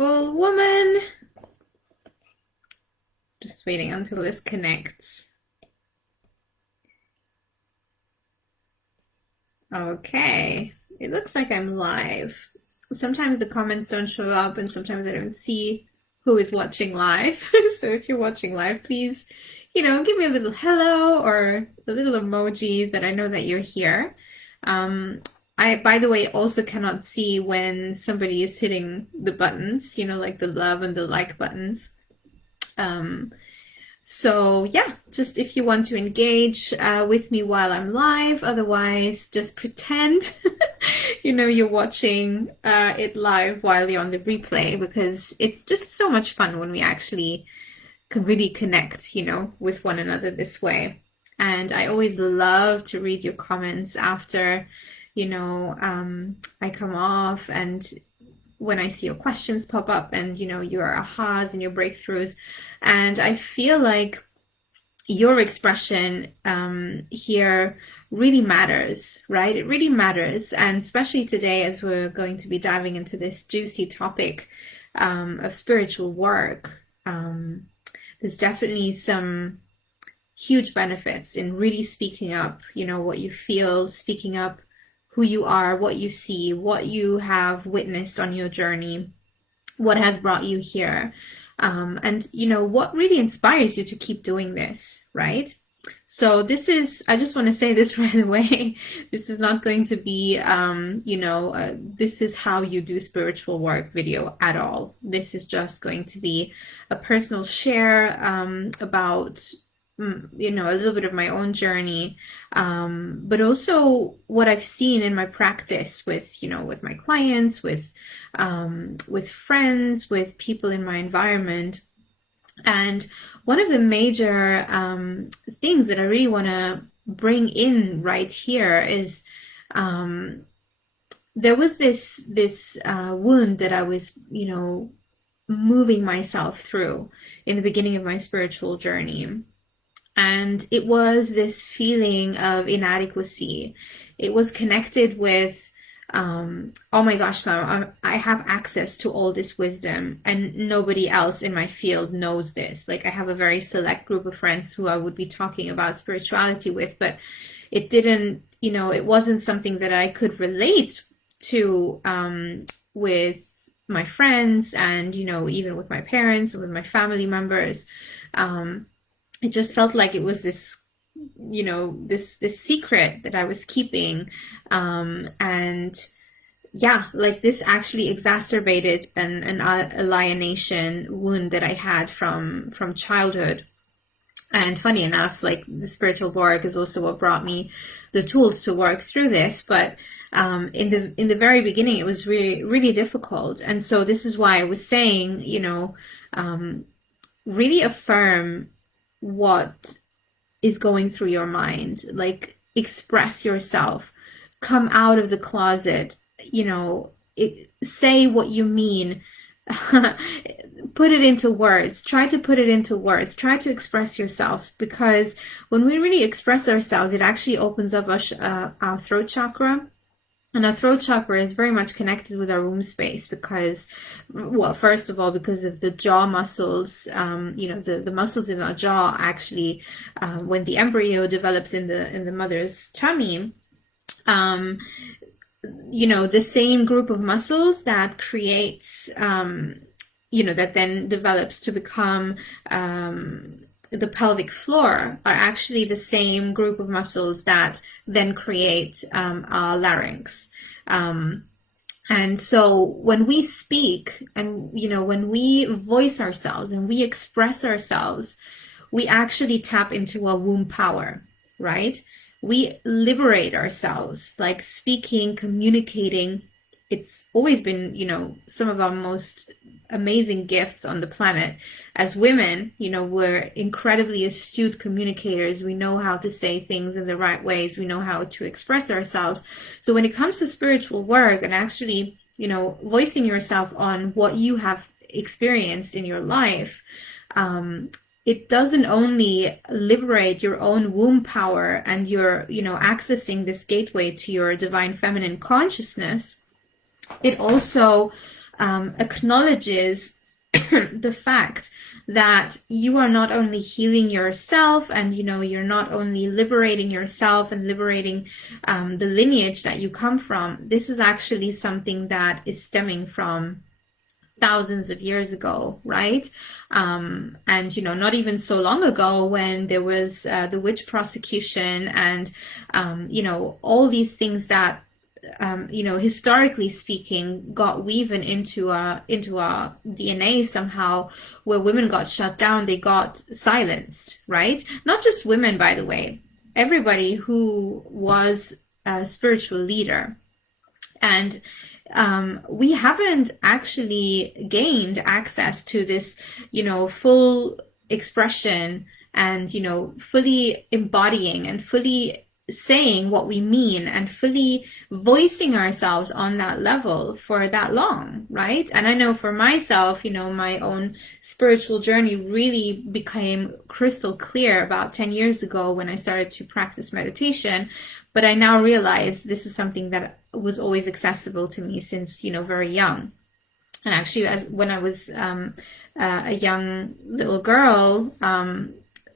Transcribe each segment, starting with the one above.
beautiful woman. Just waiting until this connects. Okay, it looks like I'm live. Sometimes the comments don't show up and sometimes I don't see who is watching live. So if you're watching live, please, give me a little hello or a little emoji that I know that you're here. I, by the way, also cannot see when somebody is hitting the buttons, like the love and the like buttons. So yeah, just if you want to engage with me while I'm live, otherwise just pretend, you're watching it live while you're on the replay, because it's just so much fun when we actually can really connect, with one another this way. And I always love to read your comments after, I come off, and when I see your questions pop up and, your ahas and your breakthroughs. And I feel like your expression here really matters, right? It really matters. And especially today, as we're going to be diving into this juicy topic of spiritual work, there's definitely some huge benefits in really speaking up, what you feel, speaking up who you are, what you see, what you have witnessed on your journey, what has brought you here, and what really inspires you to keep doing this, right? So this is, I just want to say this right away, this is not going to be, this is how you do spiritual work video at all. This is just going to be a personal share about a little bit of my own journey, but also what I've seen in my practice with, with my clients, with friends, with people in my environment. And one of the major things that I really want to bring in right here is there was this wound that I was, moving myself through in the beginning of my spiritual journey. And it was this feeling of inadequacy. It was connected with, oh my gosh, now I have access to all this wisdom and nobody else in my field knows this. Like, I have a very select group of friends who I would be talking about spirituality with, but it didn't, it wasn't something that I could relate to with my friends and, even with my parents or with my family members. It just felt like it was this, this secret that I was keeping. And yeah, like this actually exacerbated an alienation wound that I had from childhood. And funny enough, like the spiritual work is also what brought me the tools to work through this. But in the very beginning, it was really, really difficult. And so this is why I was saying, really affirm what is going through your mind, like express yourself, come out of the closet, say what you mean, put it into words, try to put it into words, try to express yourself, because when we really express ourselves, it actually opens up our throat chakra. And our throat chakra is very much connected with our womb space because, well, first of all, because of the jaw muscles, the muscles in our jaw actually, when the embryo develops in the mother's tummy, the same group of muscles that creates, that then develops to become, the pelvic floor are actually the same group of muscles that then create our larynx. And so when we speak and, when we voice ourselves and we express ourselves, we actually tap into our womb power, right? We liberate ourselves, like speaking, communicating. It's always been, some of our most amazing gifts on the planet. As women, we're incredibly astute communicators. We know how to say things in the right ways. We know how to express ourselves. So when it comes to spiritual work and actually, voicing yourself on what you have experienced in your life, it doesn't only liberate your own womb power and you're, accessing this gateway to your divine feminine consciousness, it also acknowledges the fact that you are not only healing yourself, and you're not only liberating yourself and liberating the lineage that you come from. This is actually something that is stemming from thousands of years ago, right? And not even so long ago, when there was the witch prosecution, and all these things that historically speaking, got woven into our DNA somehow, where women got shut down, they got silenced, right? Not just women, by the way, everybody who was a spiritual leader. And we haven't actually gained access to this, full expression, and, fully embodying and fully saying what we mean, and fully voicing ourselves on that level for that long, right? And I know for myself, my own spiritual journey really became crystal clear about 10 years ago when I started to practice meditation. But I now realize this is something that was always accessible to me since, very young. And actually, when I was a young little girl,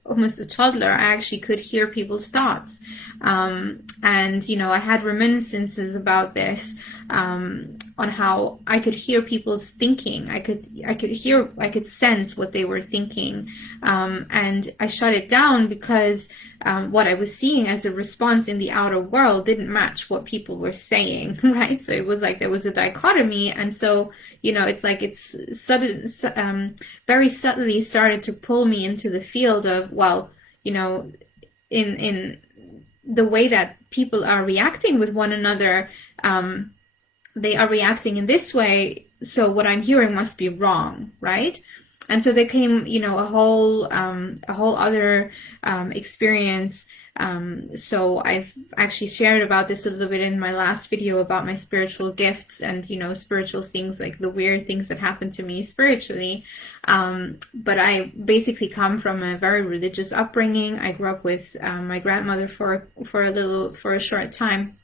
almost a toddler, I actually could hear people's thoughts. And, I had reminiscences about this, on how I could hear people's thinking. I could sense what they were thinking. And I shut it down because what I was seeing as a response in the outer world didn't match what people were saying, right? So it was like there was a dichotomy. And so, it's sudden, very subtly started to pull me into the field of, well, in the way that people are reacting with one another, they are reacting in this way, so what I'm hearing must be wrong, right? And so there came, a whole other experience. So I've actually shared about this a little bit in my last video about my spiritual gifts and, spiritual things, like the weird things that happened to me spiritually. But I basically come from a very religious upbringing. I grew up with my grandmother for a short time.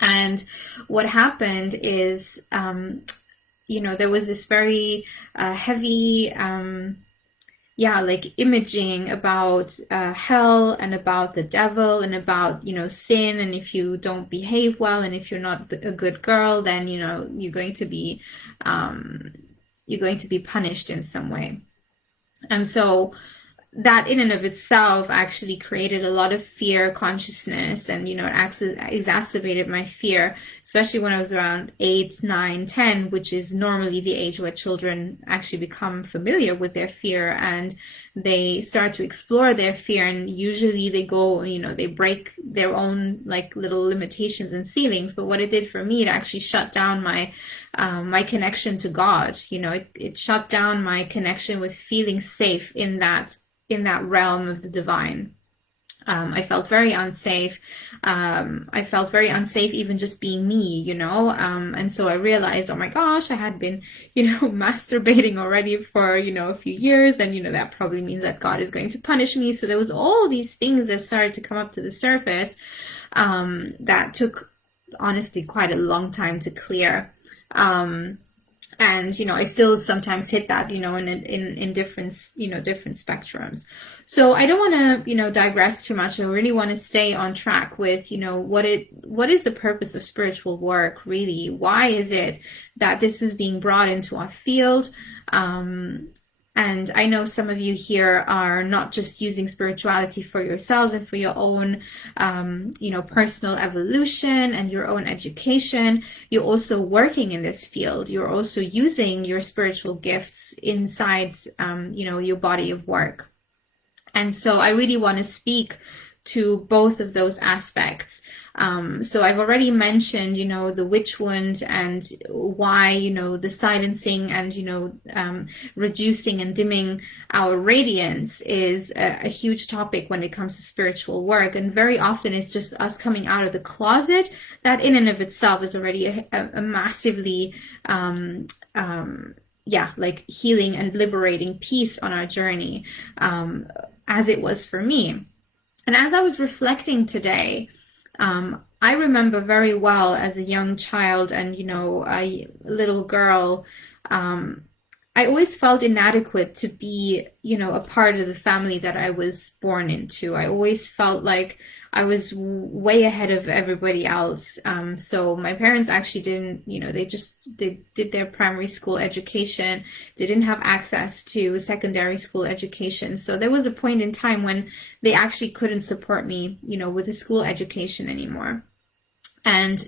And what happened is, there was this very heavy, imaging about hell, and about the devil, and about, sin. And if you don't behave well, and if you're not a good girl, then, you're going to be punished in some way. And so that in and of itself actually created a lot of fear consciousness, and it exacerbated my fear, especially when I was around 8, 9, 10, which is normally the age where children actually become familiar with their fear, and they start to explore their fear. And usually they go, they break their own like little limitations and ceilings. But what it did for me, it actually shut down my connection to God. It shut down my connection with feeling safe in that realm of the divine. I felt very unsafe. I felt very unsafe even just being me, and so I realized, oh my gosh, I had been, masturbating already for, a few years, and, that probably means that God is going to punish me. So there was all these things that started to come up to the surface, that took, honestly, quite a long time to clear. And, I still sometimes hit that, in different, different spectrums. So I don't want to, digress too much. I really want to stay on track with, what is the purpose of spiritual work, really? Why is it that this is being brought into our field? And I know some of you here are not just using spirituality for yourselves and for your own, personal evolution and your own education. You're also working in this field. You're also using your spiritual gifts inside, your body of work. And so I really want to speak to both of those aspects. So I've already mentioned, the witch wound, and why, the silencing and, reducing and dimming our radiance is a huge topic when it comes to spiritual work. And very often it's just us coming out of the closet. That in and of itself is already a massively, healing and liberating piece on our journey, as it was for me. And as I was reflecting today, I remember very well as a young child and, a little girl, um, I always felt inadequate to be, a part of the family that I was born into. I always felt like I was way ahead of everybody else. So my parents actually didn't, they did their primary school education. They didn't have access to secondary school education. So there was a point in time when they actually couldn't support me, with a school education anymore. And,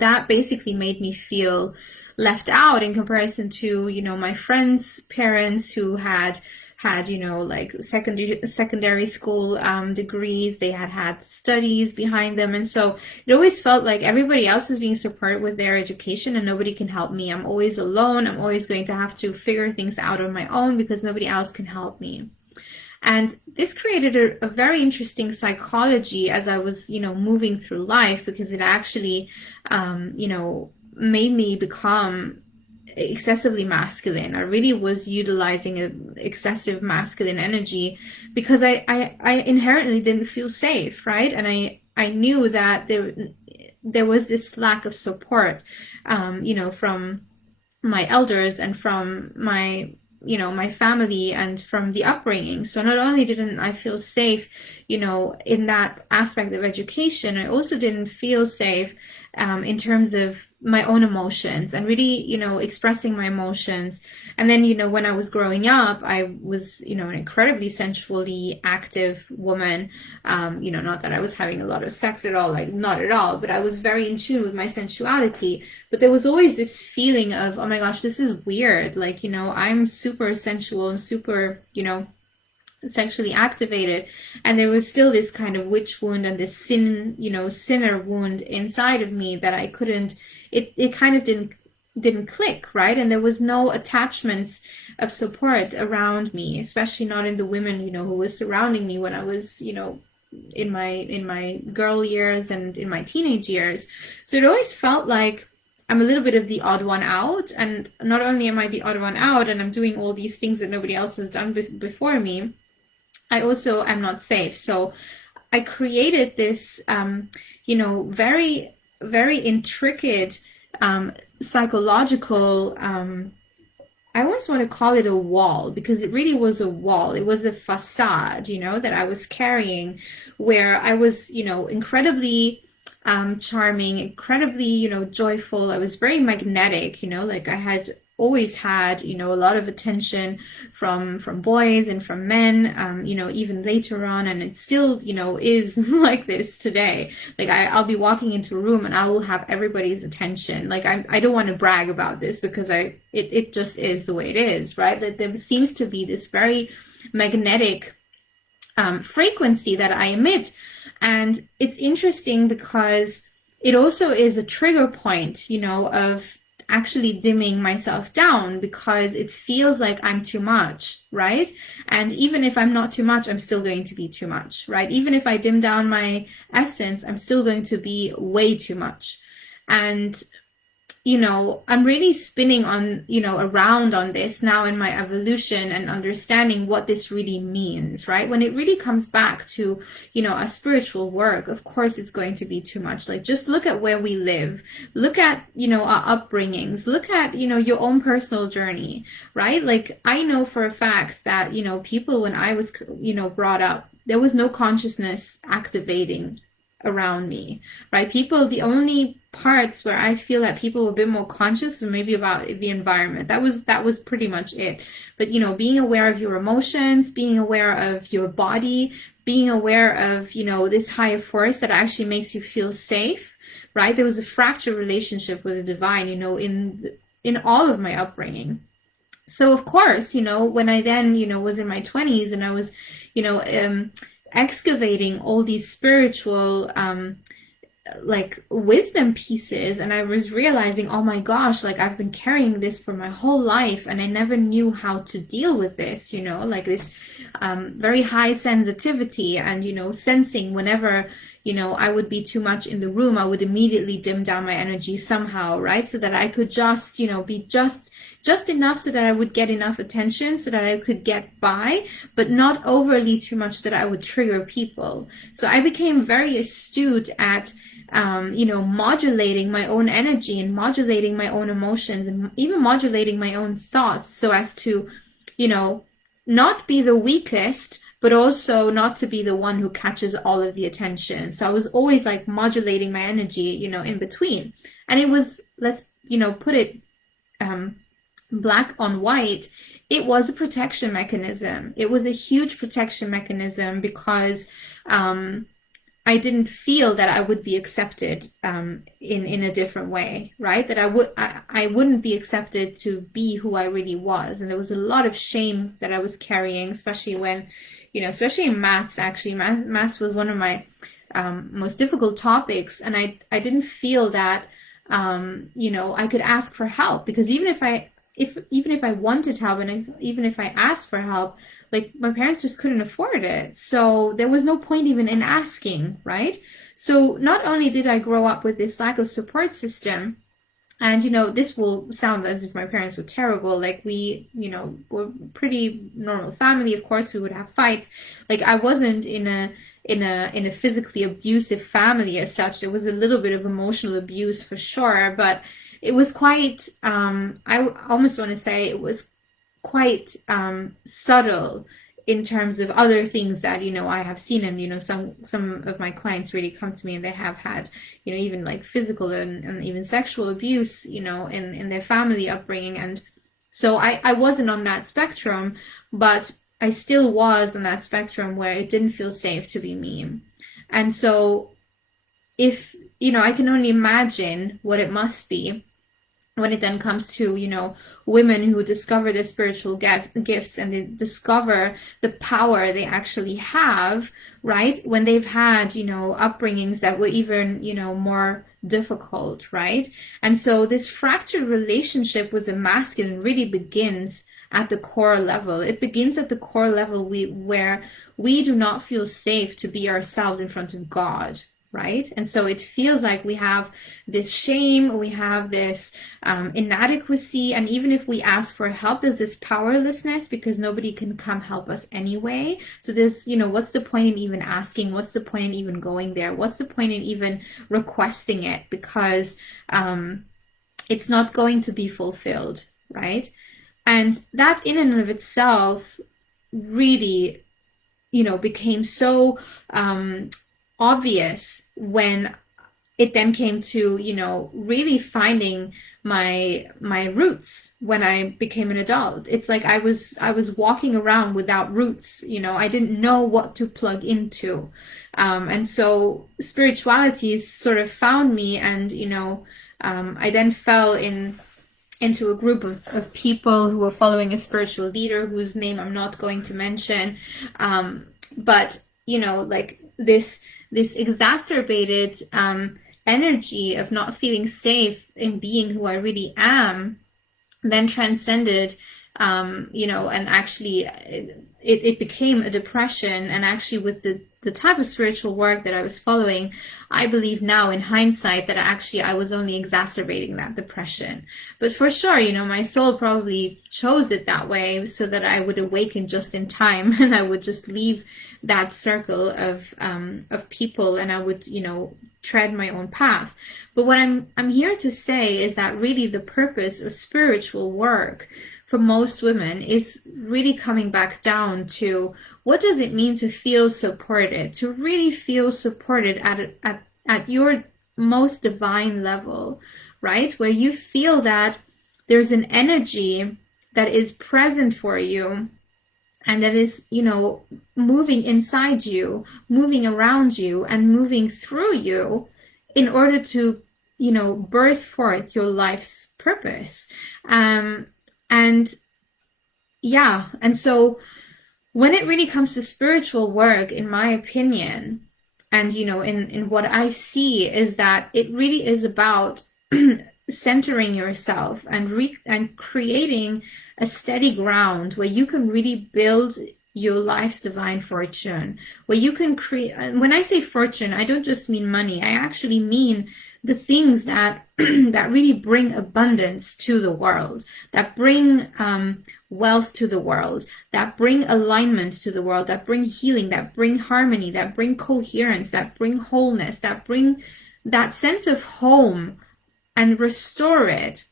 that basically made me feel left out in comparison to, my friends' parents who had, like secondary school degrees. They had studies behind them. And so it always felt like everybody else is being supported with their education and nobody can help me. I'm always alone. I'm always going to have to figure things out on my own because nobody else can help me. And this created a very interesting psychology as I was, moving through life, because it actually, made me become excessively masculine. I really was utilizing an excessive masculine energy because I inherently didn't feel safe, right? And I knew that there was this lack of support, from my elders and from my family and from the upbringing. So not only didn't I feel safe, in that aspect of education, I also didn't feel safe in terms of my own emotions and really, expressing my emotions. And then, when I was growing up, I was, an incredibly sensually active woman. Not that I was having a lot of sex at all, like not at all, but I was very in tune with my sensuality. But there was always this feeling of, oh my gosh, this is weird. Like, I'm super sensual and super, sexually activated, and there was still this kind of witch wound and this sinner wound inside of me that I couldn't, it kind of didn't click, right? And there was no attachments of support around me, especially not in the women, who was surrounding me when I was, in my girl years and in my teenage years. So it always felt like I'm a little bit of the odd one out, and not only am I the odd one out and I'm doing all these things that nobody else has done before me, I also am not safe. So I created this, very, very intricate psychological, I always want to call it a wall, because it really was a wall. It was a facade, that I was carrying, where I was, incredibly charming, incredibly, joyful. I was very magnetic, like I had always had, a lot of attention from boys and from men, even later on, and it still, is like this today. Like I'll be walking into a room and I will have everybody's attention. Like I don't want to brag about this because it just is the way it is, right? That there seems to be this very magnetic frequency that I emit. And it's interesting because it also is a trigger point, of actually dimming myself down, because it feels like I'm too much, right? And even if I'm not too much, I'm still going to be too much, right? Even if I dim down my essence, I'm still going to be way too much. And I'm really spinning on, around on this now in my evolution and understanding what this really means, right? When it really comes back to, a spiritual work, of course it's going to be too much. Like just look at where we live, look at, our upbringings, look at, your own personal journey, right? Like I know for a fact that, people when I was, brought up, there was no consciousness activating around me, right? People, the only parts where I feel that people were a bit more conscious were maybe about the environment. That was pretty much it. But being aware of your emotions, being aware of your body, being aware of this higher force that actually makes you feel safe, right? There was a fractured relationship with the divine, in all of my upbringing. So of course, when I then was in my 20s and I was excavating all these spiritual like wisdom pieces, and I was realizing, oh my gosh, like I've been carrying this for my whole life and I never knew how to deal with this, like this very high sensitivity and sensing whenever I would be too much in the room, I would immediately dim down my energy somehow, right? So that I could just be just enough so that I would get enough attention so that I could get by, but not overly too much that I would trigger people. So I became very astute at modulating my own energy and modulating my own emotions and even modulating my own thoughts so as to, not be the weakest, but also not to be the one who catches all of the attention. So I was always like modulating my energy, in between. And it was, let's, put it black on white, it was a protection mechanism. It was a huge protection mechanism because I didn't feel that I would be accepted in a different way, right? That I wouldn't be accepted to be who I really was. And there was a lot of shame that I was carrying, especially when, especially in maths, actually. Maths was one of my most difficult topics. And I didn't feel that, I could ask for help, because even if I wanted help and even if I asked for help, like my parents just couldn't afford it. So there was no point even in asking, right? So not only did I grow up with this lack of support system, and this will sound as if my parents were terrible. Like we, were pretty normal family. Of course, we would have fights. Like I wasn't in a physically abusive family as such. There was a little bit of emotional abuse for sure, but it was quite, I almost want to say it was quite subtle in terms of other things that, I have seen. And, some of my clients really come to me and they have had, even like physical and even sexual abuse, in their family upbringing. And so I wasn't on that spectrum, but I still was on that spectrum where it didn't feel safe to be me. And so if, I can only imagine what it must be when it then comes to, women who discover their spiritual gifts and they discover the power they actually have, right? When they've had, upbringings that were even, more difficult, right? And so this fractured relationship with the masculine really begins at the core level. It begins at the core level where we do not feel safe to be ourselves in front of God. Right? And so it feels like we have this shame, we have this inadequacy, and even if we ask for help, there's this powerlessness because nobody can come help us anyway. So there's, what's the point in even asking? What's the point in even going there? What's the point in even requesting it? Because it's not going to be fulfilled, right? And that in and of itself really, became so obvious when it then came to, really finding my roots when I became an adult. It's like I was walking around without roots, I didn't know what to plug into. And so spirituality sort of found me, and, I then fell into a group of people who were following a spiritual leader whose name I'm not going to mention. But, like this exacerbated energy of not feeling safe in being who I really am then transcended, and actually it became a depression. And actually with the type of spiritual work that I was following, I believe now in hindsight that actually I was only exacerbating that depression. But for sure, my soul probably chose it that way so that I would awaken just in time and I would just leave that circle of people and I would, tread my own path. But what I'm here to say is that really the purpose of spiritual work for most women is really coming back down to what does it mean to feel supported, to really feel supported at your most divine level, right? Where you feel that there's an energy that is present for you and that is, moving inside you, moving around you, and moving through you in order to, birth forth your life's purpose. And so when it really comes to spiritual work, in my opinion, and, in what I see, is that it really is about centering yourself and creating a steady ground where you can really build your life's divine fortune, where you can create. And when I say fortune, I don't just mean money. I actually mean the things that that really bring abundance to the world, that bring wealth to the world, that bring alignment to the world, that bring healing, that bring harmony, that bring coherence, that bring wholeness, that bring that sense of home and restore it,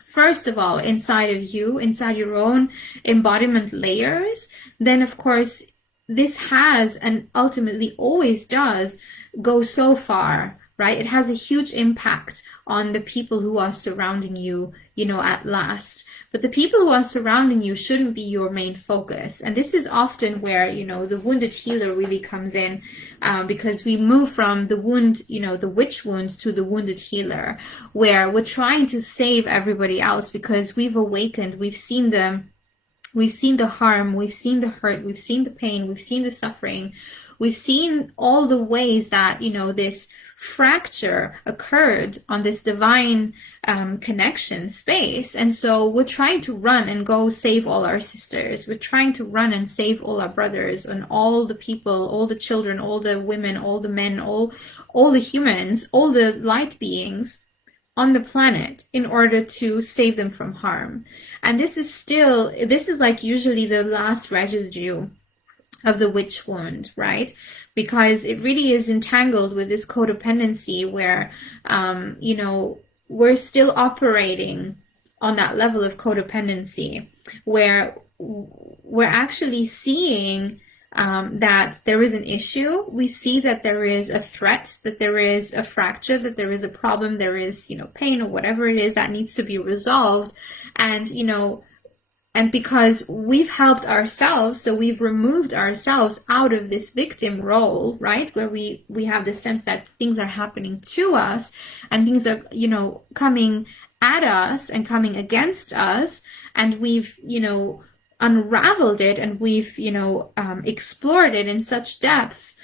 first of all, inside of you, inside your own embodiment layers, then of course this has, and ultimately always does, go so far, right? It has a huge impact on the people who are surrounding you, at last. But the people who are surrounding you shouldn't be your main focus. And this is often where, the wounded healer really comes in, because we move from the wound, the witch wound, to the wounded healer, where we're trying to save everybody else because we've awakened, we've seen the harm, we've seen the hurt, we've seen the pain, we've seen the suffering, we've seen all the ways that, this fracture occurred on this divine connection space. And so we're trying to run and go save all our sisters. We're trying to run and save all our brothers and all the people, all the children, all the women, all the men, all the humans, all the light beings on the planet in order to save them from harm. And this is like usually the last residue of the witch wound, right? Because it really is entangled with this codependency where, we're still operating on that level of codependency, where we're actually seeing that there is an issue. We see that there is a threat, that there is a fracture, that there is a problem, there is, pain or whatever it is that needs to be resolved. And, and because we've helped ourselves, so we've removed ourselves out of this victim role, right? Where we have the sense that things are happening to us and things are, coming at us and coming against us. And we've, unraveled it, and we've, explored it in such depths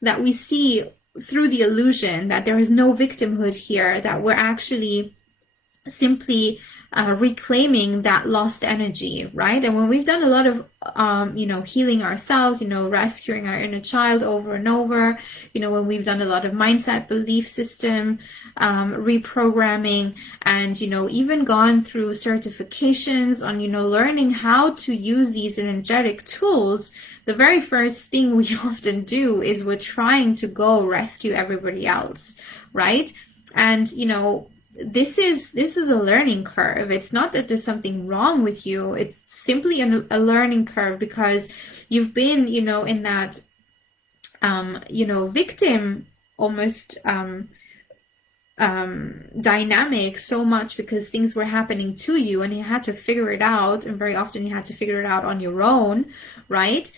that we see through the illusion that there is no victimhood here, that we're actually simply reclaiming that lost energy, right? And when we've done a lot of healing ourselves, rescuing our inner child over and over, when we've done a lot of mindset, belief system reprogramming, and even gone through certifications on learning how to use these energetic tools, the very first thing we often do is we're trying to go rescue everybody else, right? And this is a learning curve. It's not that there's something wrong with you. It's simply a learning curve, because you've been, in that, victim almost dynamic so much, because things were happening to you and you had to figure it out. And very often you had to figure it out on your own, right?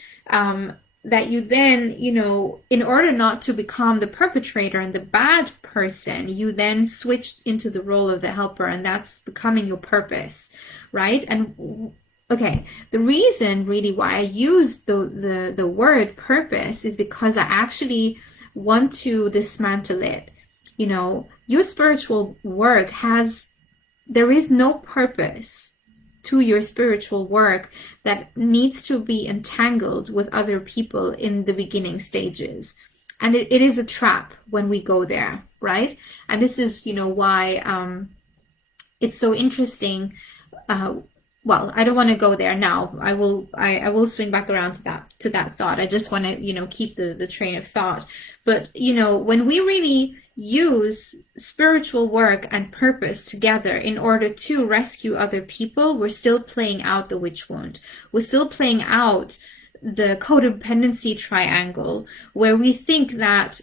That you then, in order not to become the perpetrator and the bad person, you then switched into the role of the helper, and that's becoming your purpose, right? And okay, the reason really why I use the word purpose is because I actually want to dismantle it. Your spiritual work there is no purpose to your spiritual work that needs to be entangled with other people in the beginning stages. And it is a trap when we go there, right? And this is, why it's so interesting. Well, I don't want to go there now. I will swing back around to that thought. I just want to, keep the train of thought. But, when we really use spiritual work and purpose together in order to rescue other people, we're still playing out the witch wound. We're still playing out the codependency triangle, where we think that,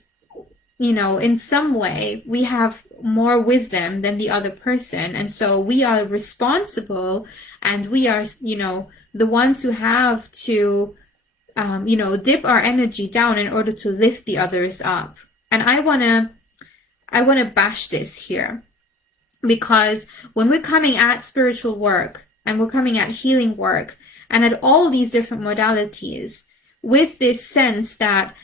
in some way we have more wisdom than the other person. And so we are responsible, and we are, the ones who have to, dip our energy down in order to lift the others up. And I want to bash this here, because when we're coming at spiritual work and we're coming at healing work and at all these different modalities with this sense that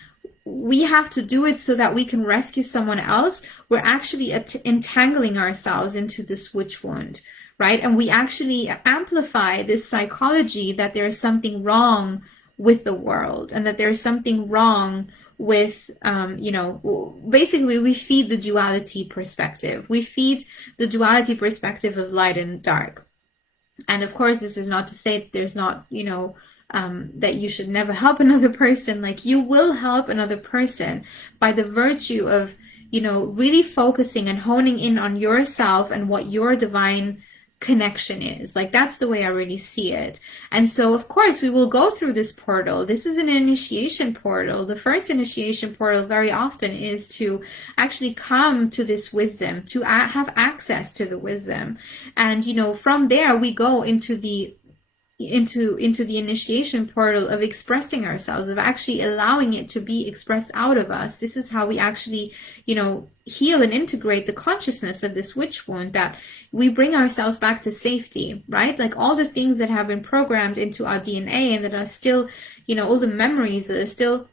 we have to do it so that we can rescue someone else, we're actually entangling ourselves into this witch wound, right? And we actually amplify this psychology that there is something wrong with the world, and that there's something wrong with, basically we feed the duality perspective. We feed the duality perspective of light and dark. And of course, this is not to say that there's not, that you should never help another person. Like, you will help another person by the virtue of, really focusing and honing in on yourself and what your divine connection is. Like, that's the way I really see it. And so, of course, we will go through this portal. This is an initiation portal. The first initiation portal very often is to actually come to this wisdom, to have access to the wisdom. And, from there we go into the initiation portal of expressing ourselves, of actually allowing it to be expressed out of us. This is how we actually, heal and integrate the consciousness of this witch wound, that we bring ourselves back to safety, right? Like all the things that have been programmed into our DNA and that are still, all the memories that are still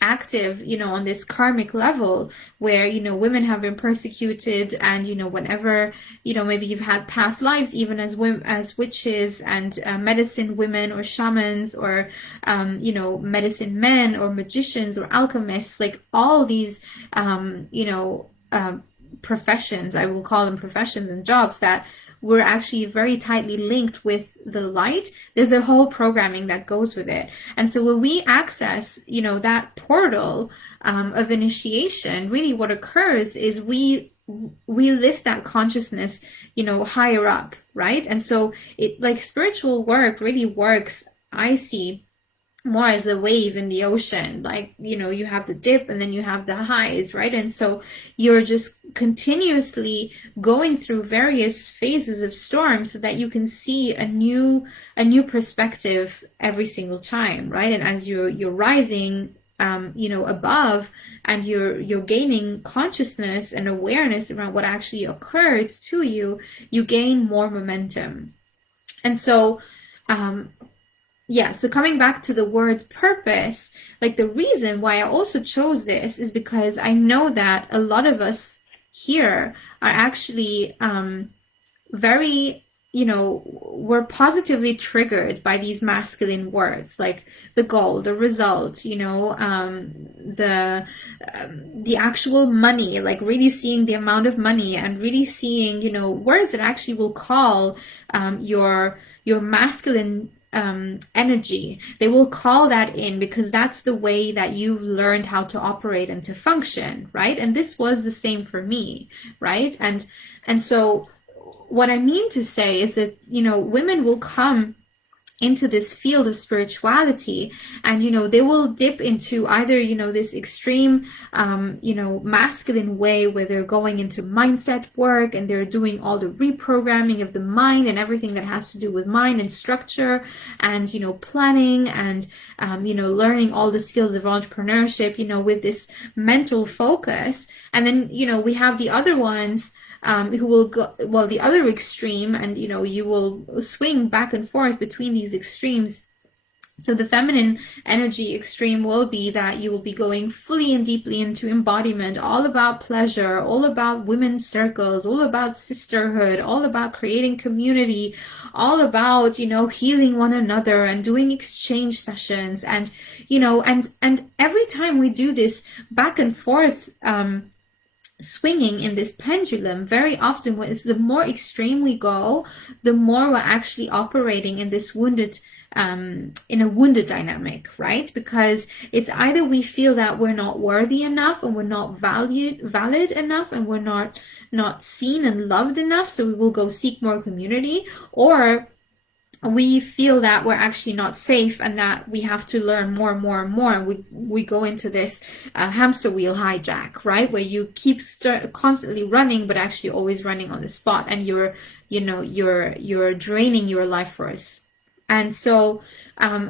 active, on this karmic level, where, women have been persecuted, and, whenever, maybe you've had past lives, even as women, as witches and medicine women or shamans or, medicine men or magicians or alchemists, like all these, professions, I will call them professions and jobs, that we're actually very tightly linked with the light. There's a whole programming that goes with it. And so when we access, that portal of initiation, really what occurs is we lift that consciousness, higher up, right? And so it, like, spiritual work really works, I see, more as a wave in the ocean. Like, you have the dip and then you have the highs, right? And so you're just continuously going through various phases of storm so that you can see a new perspective every single time, right? And as you're rising above, and you're gaining consciousness and awareness around what actually occurred to you, you gain more momentum. And so so coming back to the word purpose, like, the reason why I also chose this is because I know that a lot of us here are actually very, we're positively triggered by these masculine words, like the goal, the result, the actual money, like really seeing the amount of money and really seeing, words that actually will call your masculine energy. They will call that in, because that's the way that you've learned how to operate and to function, right? And this was the same for me, right? And so what I mean to say is that, women will come into this field of spirituality, and they will dip into either this extreme masculine way, where they're going into mindset work and they're doing all the reprogramming of the mind and everything that has to do with mind and structure and planning and learning all the skills of entrepreneurship with this mental focus. And then we have the other ones who will go, well, the other extreme, and you will swing back and forth between these extremes. So the feminine energy extreme will be that you will be going fully and deeply into embodiment, all about pleasure, all about women's circles, all about sisterhood, all about creating community, all about, healing one another and doing exchange sessions. And, and every time we do this back and forth, swinging in this pendulum, very often is the more extreme we go, the more we're actually operating in this wounded in a wounded dynamic, right? Because it's either we feel that we're not worthy enough and we're not valid enough and we're not seen and loved enough, so we will go seek more community, or we feel that we're actually not safe and that we have to learn more and more and more. And we go into this hamster wheel hijack, right? Where you keep constantly running, but actually always running on the spot, and you're draining your life force. And so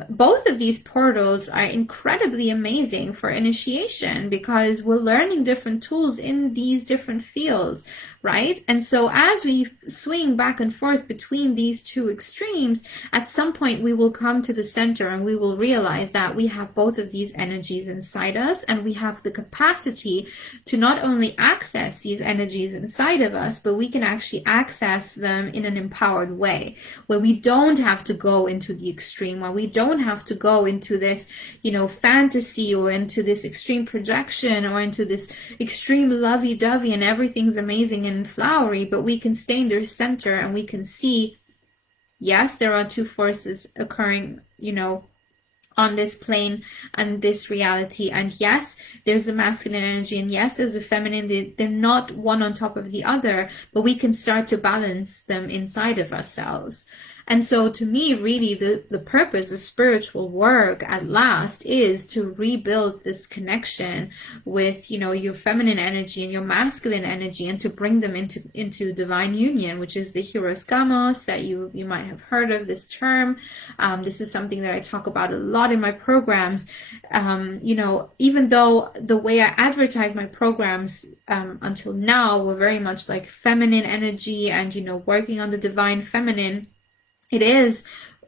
both of these portals are incredibly amazing for initiation, because we're learning different tools in these different fields, right? And so as we swing back and forth between these two extremes, at some point we will come to the center and we will realize that we have both of these energies inside us, and we have the capacity to not only access these energies inside of us, but we can actually access them in an empowered way, where we don't have to go into the extreme, where we don't have to go into this, fantasy, or into this extreme projection, or into this extreme lovey-dovey and everything's amazing and flowery, but we can stay in their center and we can see, yes, there are two forces occurring, on this plane and this reality. And yes, there's the masculine energy, and yes, there's the feminine. They're not one on top of the other, but we can start to balance them inside of ourselves. And so to me, really, the purpose of spiritual work at last is to rebuild this connection with, your feminine energy and your masculine energy, and to bring them into divine union, which is the Hieros Gamos that you might have heard of this term. This is something that I talk about a lot in my programs. Even though the way I advertise my programs until now were very much like feminine energy and, working on the divine feminine, it is,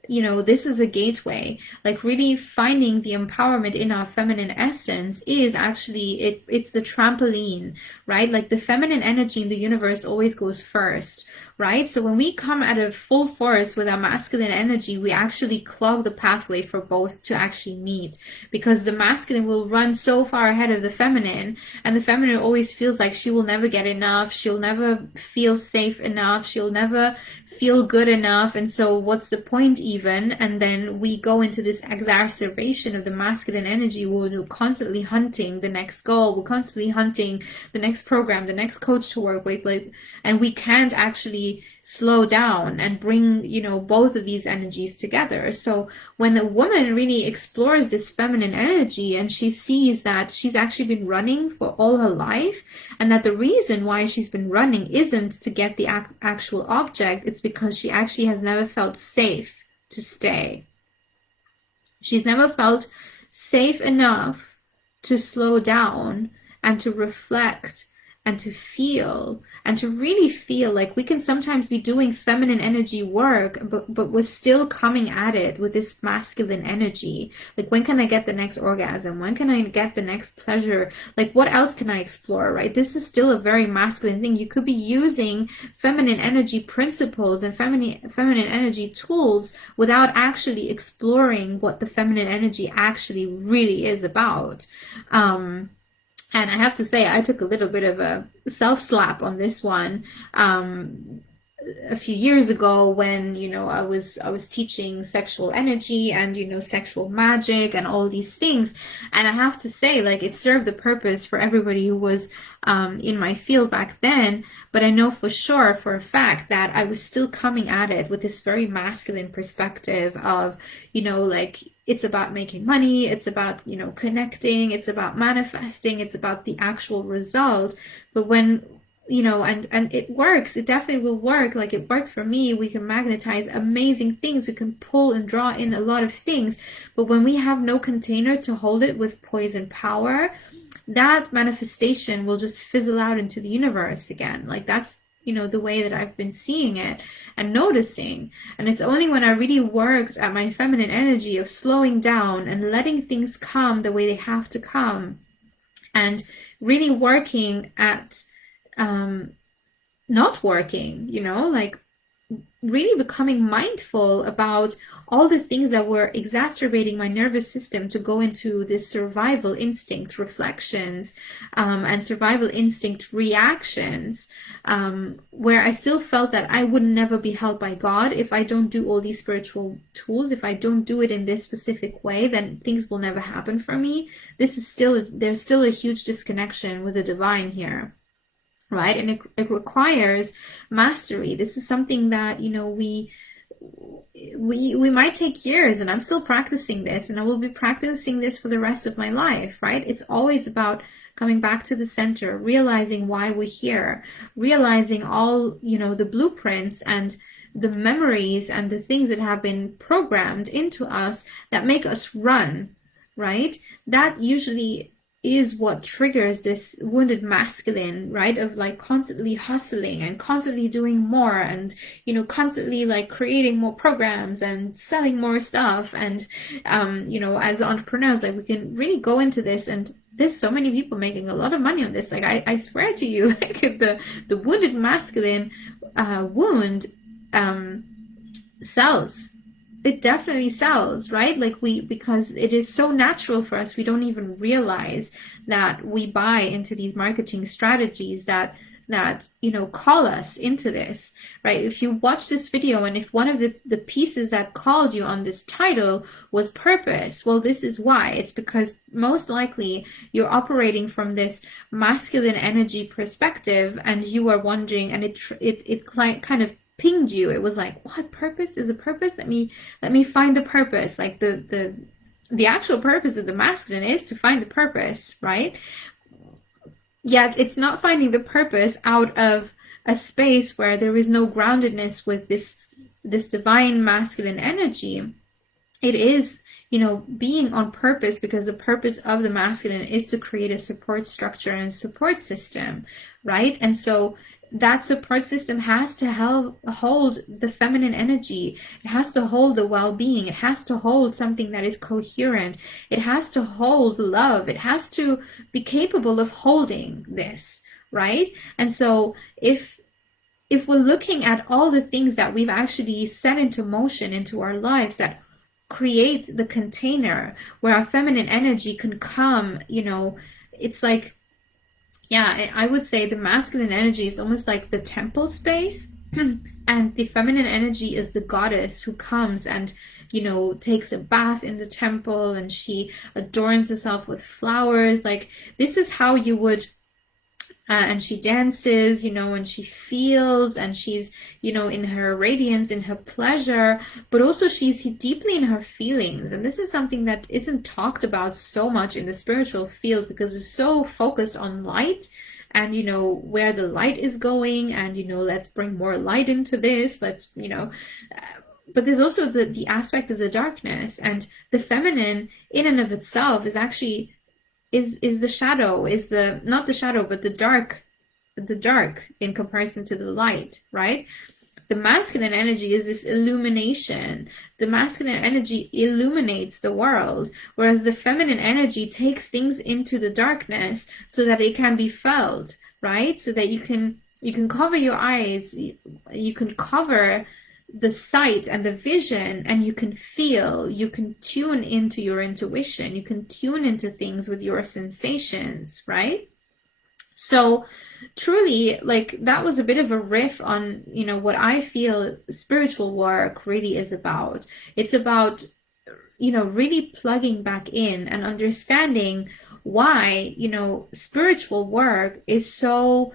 this is a gateway. Like really finding the empowerment in our feminine essence is actually, it's the trampoline, right? Like the feminine energy in the universe always goes first, right? So when we come at a full force with our masculine energy, we actually clog the pathway for both to actually meet, because the masculine will run so far ahead of the feminine, and the feminine always feels like she will never get enough, she'll never feel safe enough, she'll never feel good enough, and so what's the point even? And then we go into this exacerbation of the masculine energy. We're constantly hunting the next goal, we're constantly hunting the next program, the next coach to work with, and we can't actually slow down and bring, both of these energies together. So when a woman really explores this feminine energy and she sees that she's actually been running for all her life, and that the reason why she's been running isn't to get the actual object, it's because she actually has never felt safe to stay. She's never felt safe enough to slow down and to reflect and to feel, and to really feel. Like we can sometimes be doing feminine energy work, but we're still coming at it with this masculine energy. Like, when can I get the next orgasm? When can I get the next pleasure? Like, what else can I explore, right? This is still a very masculine thing. You could be using feminine energy principles and feminine energy tools without actually exploring what the feminine energy actually really is about. And I have to say, I took a little bit of a self-slap on this one a few years ago when, I was teaching sexual energy and, sexual magic and all these things. And I have to say, like, it served the purpose for everybody who was in my field back then. But I know for sure, for a fact, that I was still coming at it with this very masculine perspective of, like, it's about making money, it's about, connecting, it's about manifesting, it's about the actual result. But when, and it works, it definitely will work. Like, it worked for me. We can magnetize amazing things, we can pull and draw in a lot of things. But when we have no container to hold it with poise and power, that manifestation will just fizzle out into the universe again. Like, that's, the way that I've been seeing it and noticing. And it's only when I really worked at my feminine energy of slowing down and letting things come the way they have to come, and really working at not working, like really becoming mindful about all the things that were exacerbating my nervous system to go into this survival instinct reflections and survival instinct reactions, where I still felt that I would never be held by God if I don't do all these spiritual tools. If I don't do it in this specific way, then things will never happen for me. There's still a huge disconnection with the divine here. Right? And it requires mastery. This is something that, we might take years, and I'm still practicing this, and I will be practicing this for the rest of my life, right? It's always about coming back to the center, realizing why we're here, realizing all, the blueprints and the memories and the things that have been programmed into us that make us run, right? That usually is what triggers this wounded masculine, right? Of like constantly hustling and constantly doing more and, constantly like creating more programs and selling more stuff. And, as entrepreneurs, like we can really go into this, and there's so many people making a lot of money on this. Like I swear to you, like the wounded masculine wound sells. It definitely sells, right? Like because it is so natural for us, we don't even realize that we buy into these marketing strategies that that, call us into this, right? If you watch this video and if one of the pieces that called you on this title was purpose, well, this is why. It's because most likely you're operating from this masculine energy perspective, and you are wondering, and it kind of pinged you. It was like, what purpose is a purpose? Let me find the purpose. Like the actual purpose of the masculine is to find the purpose, right? Yet it's not finding the purpose out of a space where there is no groundedness with this divine masculine energy. It is, being on purpose, because the purpose of the masculine is to create a support structure and support system, right? And so that support system has to hold the feminine energy. It has to hold the well-being. It has to hold something that is coherent. It has to hold love. It has to be capable of holding this, right? And so if we're looking at all the things that we've actually set into motion into our lives that create the container where our feminine energy can come, it's like, yeah, I would say the masculine energy is almost like the temple space, and the feminine energy is the goddess who comes and, takes a bath in the temple, and she adorns herself with flowers. Like, this is how you would, and she dances, and she feels, and she's, in her radiance, in her pleasure, but also she's deeply in her feelings. And this is something that isn't talked about so much in the spiritual field, because we're so focused on light and, where the light is going, and, let's bring more light into this, let's, but there's also the aspect of the darkness, and the feminine in and of itself is actually is the shadow, is the, not the shadow, but the dark in comparison to the light, right? The masculine energy is this illumination. The masculine energy illuminates the world, whereas the feminine energy takes things into the darkness so that it can be felt, right? So that you can cover your eyes, you can cover the sight and the vision, and you can feel, you can tune into your intuition, you can tune into things with your sensations, right? So truly, like, that was a bit of a riff on, what I feel spiritual work really is about. It's about, really plugging back in and understanding why, spiritual work is so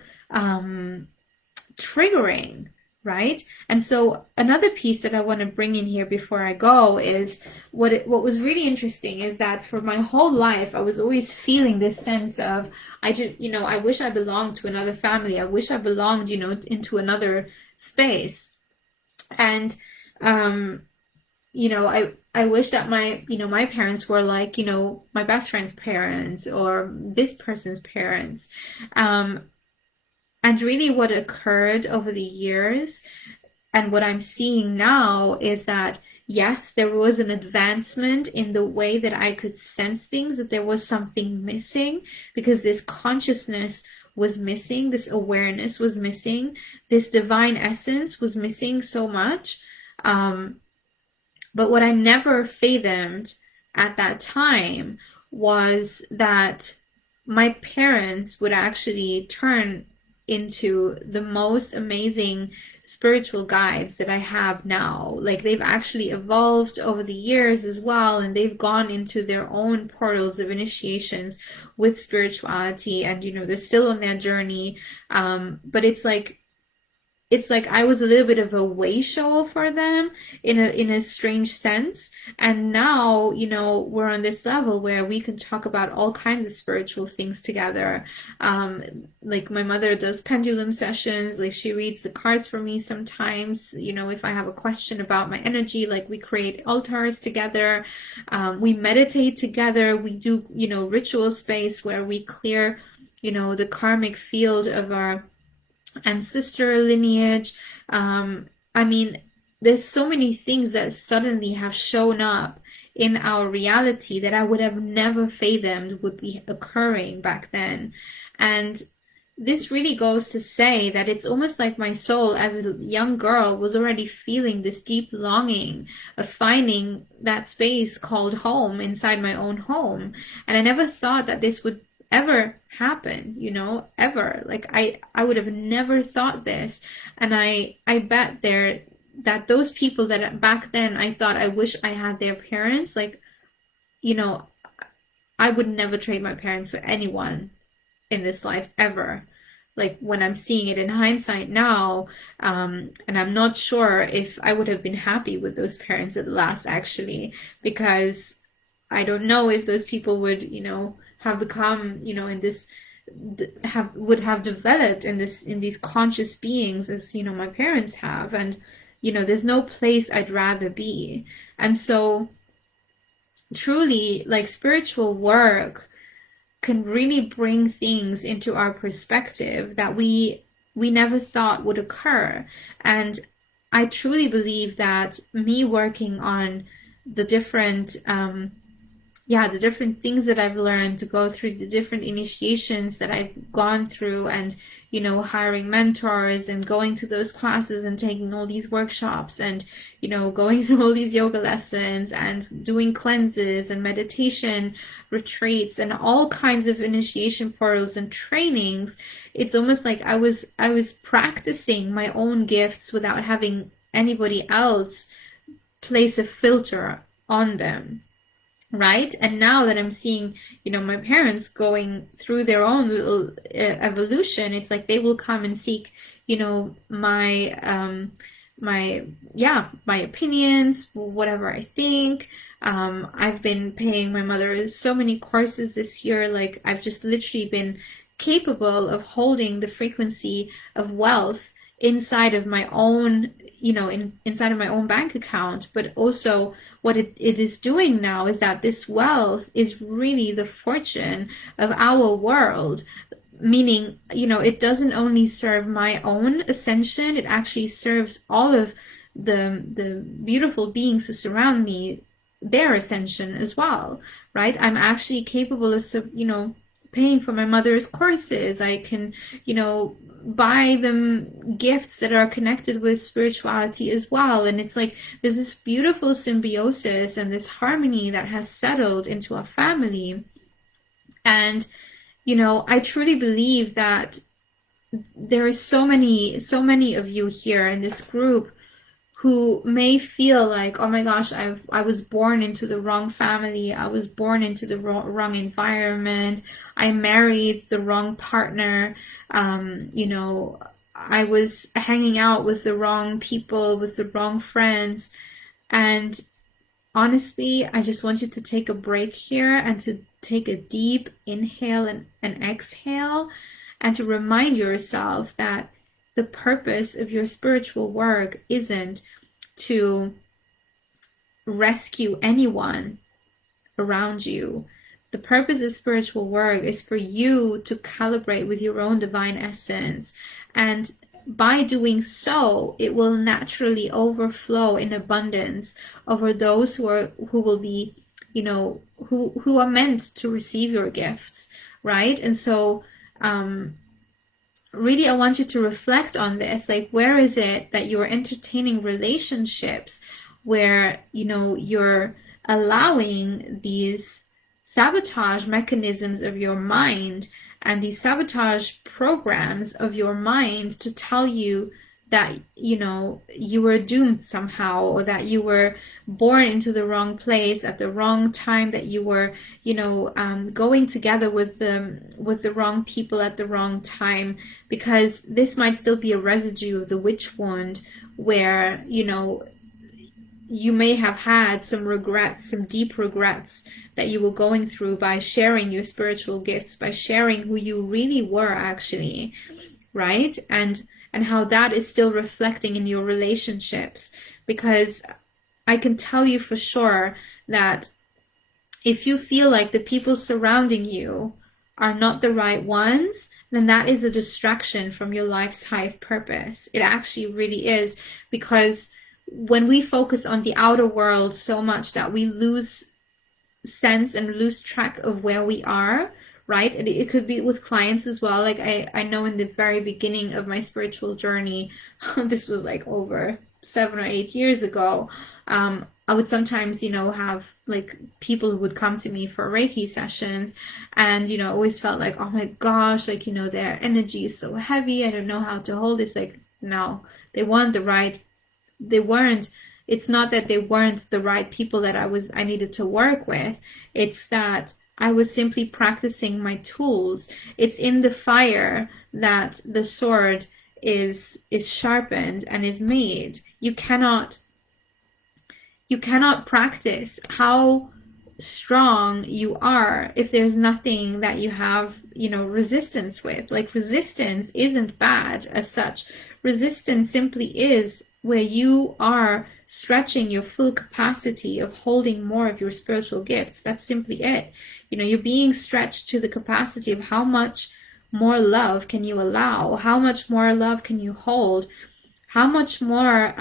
triggering, right? And so another piece that I want to bring in here before I go is what was really interesting is that for my whole life I was always feeling this sense of, I wish I belonged to another family. I wish I belonged, into another space. And I wish that my parents were like, my best friend's parents or this person's parents. And really what occurred over the years and what I'm seeing now is that, yes, there was an advancement in the way that I could sense things, that there was something missing, because this consciousness was missing, this awareness was missing, this divine essence was missing so much. But what I never fathomed at that time was that my parents would actually turn into the most amazing spiritual guides that I have now. Like, they've actually evolved over the years as well, and they've gone into their own portals of initiations with spirituality, and they're still on their journey. But it's like I was a little bit of a way show for them in a strange sense. And now, we're on this level where we can talk about all kinds of spiritual things together. Like, my mother does pendulum sessions, like she reads the cards for me sometimes. If I have a question about my energy, like, we create altars together. We meditate together. We do, ritual space where we clear, the karmic field of our ancestor lineage. I mean, there's so many things that suddenly have shown up in our reality that I would have never fathomed would be occurring back then. And this really goes to say that it's almost like my soul as a young girl was already feeling this deep longing of finding that space called home inside my own home. And I never thought that this would ever happen, ever. Like I would have never thought this. And I bet that those people that back then I thought I wish I had their parents, like, you know, I would never trade my parents for anyone in this life ever. Like when I'm seeing it in hindsight now, and I'm not sure if I would have been happy with those parents at last, actually, because I don't know if those people would, have become, in this would have developed in these conscious beings as, my parents have. And, there's no place I'd rather be. And so truly, like, spiritual work can really bring things into our perspective that we never thought would occur. And I truly believe that me working on the different the different things that I've learned, to go through the different initiations that I've gone through, and hiring mentors and going to those classes and taking all these workshops, and going through all these yoga lessons and doing cleanses and meditation retreats and all kinds of initiation portals and trainings. It's almost like I was practicing my own gifts without having anybody else place a filter on them. Right? And now that I'm seeing, my parents going through their own little evolution, it's like they will come and seek, my opinions, whatever I think. I've been paying my mother so many courses this year. Like, I've just literally been capable of holding the frequency of wealth inside of my own, inside of my own bank account. But also what it is doing now is that this wealth is really the fortune of our world. Meaning, it doesn't only serve my own ascension, it actually serves all of the beautiful beings who surround me, their ascension as well, right? I'm actually capable of, paying for my mother's courses. I can, buy them gifts that are connected with spirituality as well. And it's like there's this beautiful symbiosis and this harmony that has settled into our family. And I truly believe that there are so many of you here in this group who may feel like, oh my gosh, I was born into the wrong family, I was born into the wrong environment, I married the wrong partner, I was hanging out with the wrong people, with the wrong friends. And honestly, I just want you to take a break here and to take a deep inhale and exhale, and to remind yourself that the purpose of your spiritual work isn't to rescue anyone around you. The purpose of spiritual work is for you to calibrate with your own divine essence. And by doing so, it will naturally overflow in abundance over those who will be, who are meant to receive your gifts, right? And so, really, I want you to reflect on this. Like, where is it that you're entertaining relationships where, you're allowing these sabotage mechanisms of your mind and these sabotage programs of your mind to tell you that, you were doomed somehow, or that you were born into the wrong place at the wrong time, that you were, going together with the wrong people at the wrong time, because this might still be a residue of the witch wound where, you may have had some regrets, some deep regrets that you were going through by sharing your spiritual gifts, by sharing who you really were actually, right? And how that is still reflecting in your relationships. Because I can tell you for sure that if you feel like the people surrounding you are not the right ones, then that is a distraction from your life's highest purpose. It actually really is, because when we focus on the outer world so much that we lose sense and lose track of where we are, right? And it could be with clients as well. Like I know in the very beginning of my spiritual journey, this was like over 7 or 8 years ago, I would sometimes, have like people who would come to me for Reiki sessions, and, always felt like, oh my gosh, like, their energy is so heavy. I don't know how to hold this. Like, no, they weren't the right, they weren't, it's not that they weren't the right people that I needed to work with. It's that I was simply practicing my tools. It's in the fire that the sword is sharpened and is made. You cannot practice how strong you are if there's nothing that you have, resistance with. Like, resistance isn't bad as such. Resistance simply is where you are stretching your full capacity of holding more of your spiritual gifts. That's simply it. You're being stretched to the capacity of how much more love can you allow? How much more love can you hold? How much more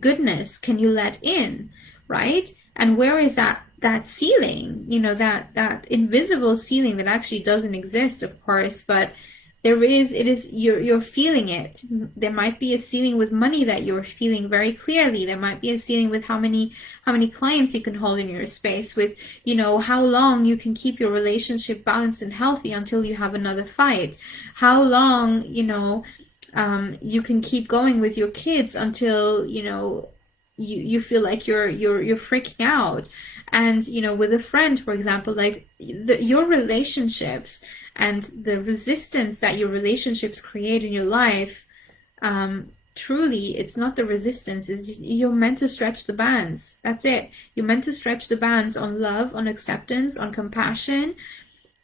goodness can you let in, right? And where is that ceiling, that invisible ceiling that actually doesn't exist, of course, but you're feeling it. There might be a ceiling with money that you're feeling very clearly. There might be a ceiling with how many clients you can hold in your space, with how long you can keep your relationship balanced and healthy until you have another fight, how long you can keep going with your kids until you feel like you're freaking out. And with a friend, for example, like your relationships and the resistance that your relationships create in your life, truly, it's not the resistance, is you're meant to stretch the bands. That's it. You're meant to stretch the bands on love, on acceptance, on compassion,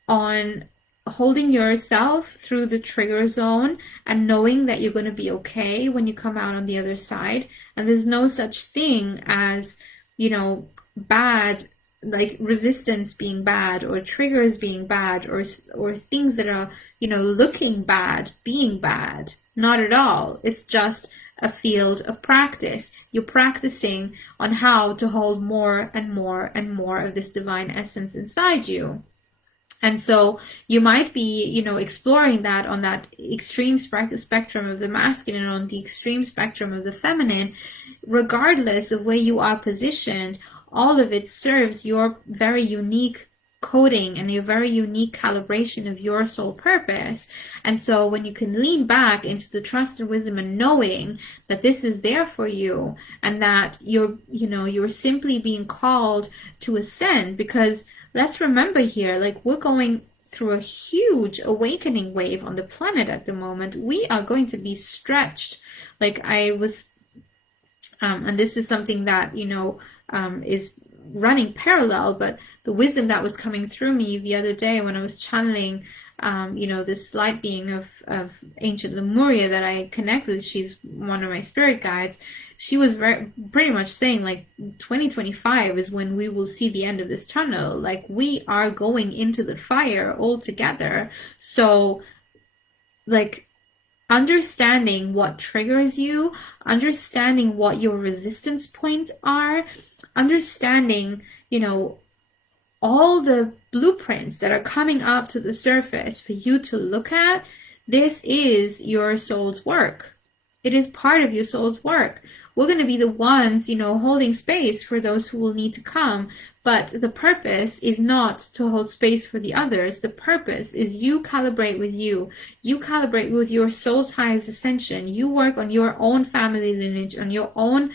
on holding yourself through the trigger zone and knowing that you're going to be okay when you come out on the other side. And there's no such thing as, bad, like resistance being bad, or triggers being bad, or things that are, looking bad, being bad. Not at all. It's just a field of practice. You're practicing on how to hold more and more and more of this divine essence inside you. And so you might be, exploring that on that extreme spectrum of the masculine, on the extreme spectrum of the feminine. Regardless of where you are positioned, all of it serves your very unique coding and your very unique calibration of your soul purpose. And so when you can lean back into the trust and wisdom and knowing that this is there for you, and that you're simply being called to ascend, because let's remember here, like, we're going through a huge awakening wave on the planet at the moment. We are going to be stretched. Like, I was, and this is something that, is running parallel, but the wisdom that was coming through me the other day when I was channeling, this light being of ancient Lemuria that I connect with, she's one of my spirit guides. She was pretty much saying, like, 2025 is when we will see the end of this tunnel. Like, we are going into the fire all together. So, like, understanding what triggers you, understanding what your resistance points are, understanding, all the blueprints that are coming up to the surface for you to look at. This is your soul's work. It is part of your soul's work. We're going to be the ones, holding space for those who will need to come. But the purpose is not to hold space for the others. The purpose is you calibrate with you. You calibrate with your soul's highest ascension. You work on your own family lineage, on your own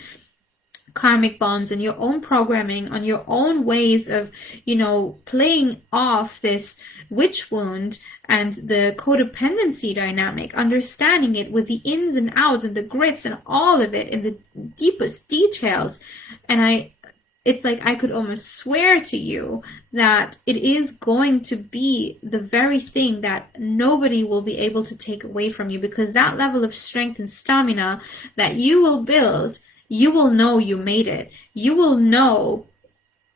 karmic bonds, and your own programming, on your own ways of, playing off this witch wound and the codependency dynamic, understanding it with the ins and outs and the grits and all of it in the deepest details. And it's like I could almost swear to you that it is going to be the very thing that nobody will be able to take away from you, because that level of strength and stamina that you will build, you will know you made it. You will know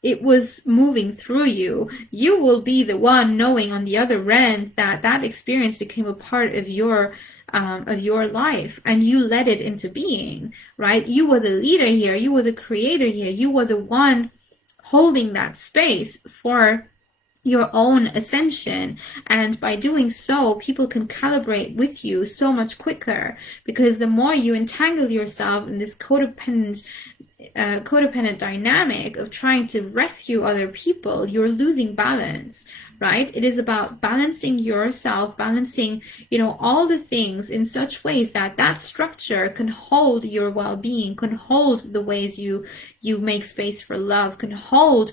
it was moving through you. You will be the one knowing on the other end that that experience became a part of your life, and you led it into being, right? You were the leader here. You were the creator here. You were the one holding that space for your own ascension. And by doing so, people can calibrate with you so much quicker, because the more you entangle yourself in this codependent codependent dynamic of trying to rescue other people, you're losing balance, right? It is about balancing yourself, balancing, all the things in such ways that that structure can hold your well-being, can hold the ways you make space for love, can hold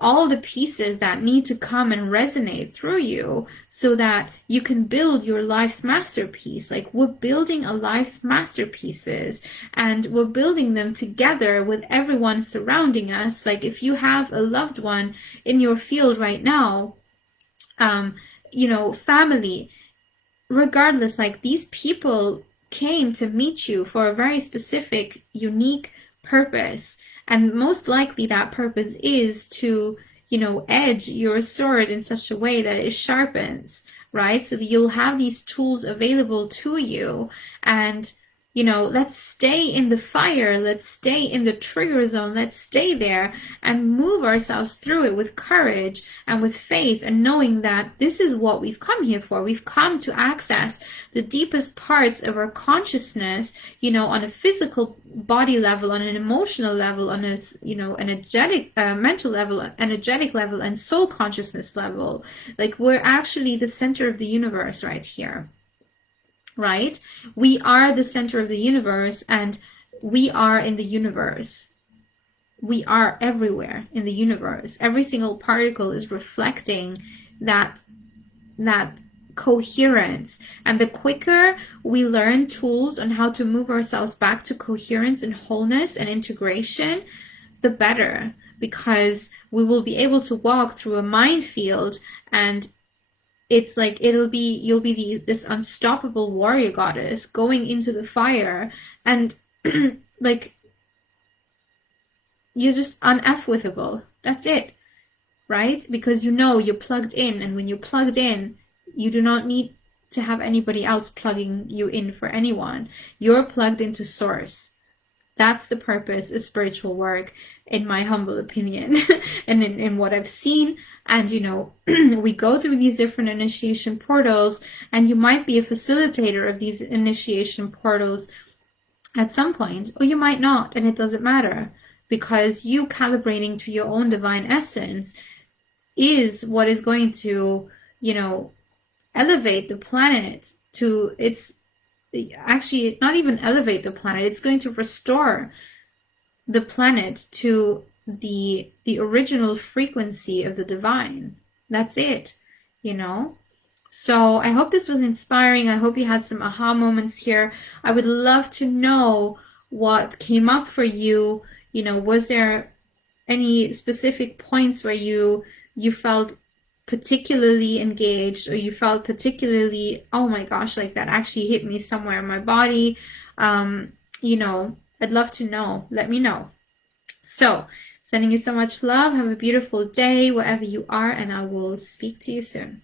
all the pieces that need to come and resonate through you so that you can build your life's masterpiece. Like, we're building a life's masterpieces, and we're building them together with everyone surrounding us. Like, if you have a loved one in your field right now, family, regardless, like, these people came to meet you for a very specific, unique purpose. And most likely that purpose is to, edge your sword in such a way that it sharpens, right? So that you'll have these tools available to you. And, let's stay in the fire. Let's stay in the trigger zone. Let's stay there and move ourselves through it with courage and with faith, and knowing that this is what we've come here for. We've come to access the deepest parts of our consciousness, on a physical body level, on an emotional level, on a, energetic, mental level, energetic level, and soul consciousness level. Like, we're actually the center of the universe right here. Right? We are the center of the universe, and we are in the universe. We are everywhere in the universe. Every single particle is reflecting that coherence. And the quicker we learn tools on how to move ourselves back to coherence and wholeness and integration, the better, because we will be able to walk through a minefield, and it's like you'll be this unstoppable warrior goddess going into the fire, and like, you're just uneffable. That's it, right? Because you're plugged in, and when you're plugged in, you do not need to have anybody else plugging you in for anyone. You're plugged into source. That's the purpose of spiritual work, in my humble opinion, and in what I've seen. And, we go through these different initiation portals, and you might be a facilitator of these initiation portals at some point, or you might not, and it doesn't matter, because you calibrating to your own divine essence is what is going to, elevate the planet to its, actually not even elevate the planet, it's going to restore the planet to the original frequency of the divine. That's it, So I hope this was inspiring. I hope you had some aha moments here. I would love to know what came up for you. Was there any specific points where you felt particularly engaged, or you felt particularly, oh my gosh, like that actually hit me somewhere in my body? I'd love to know. Let me know. So, sending you so much love. Have a beautiful day wherever you are, and I will speak to you soon.